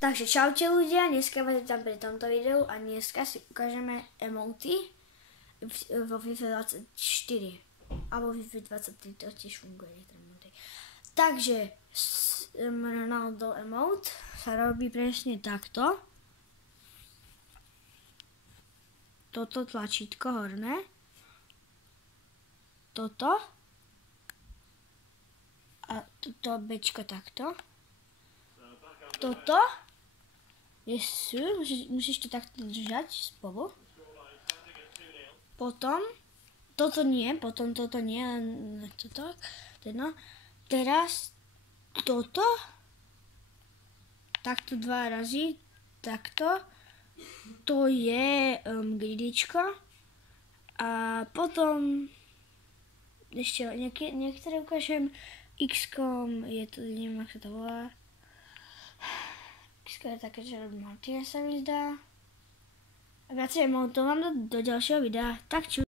Takže čaute ľudia, dneska vás vítam pri tomto videu a dneska si ukážeme emoty vo FIFA 24 alebo FIFA 23, to tiež funguje. Takže Ronaldo emote sa robí presne takto. Toto tlačítko horné. Toto. A toto bečko takto. Toto. Musíš to takto držať spolu. Potom, toto nie, toto, no. Teraz toto, takto 2 razy, takto, to je gridičko a potom ešte niektoré ukážem, X-kom je to, neviem ako sa to volá. X-kom je také, že Martina sa mi zdá. A viacej to mám do ďalšieho videa. Tak ču.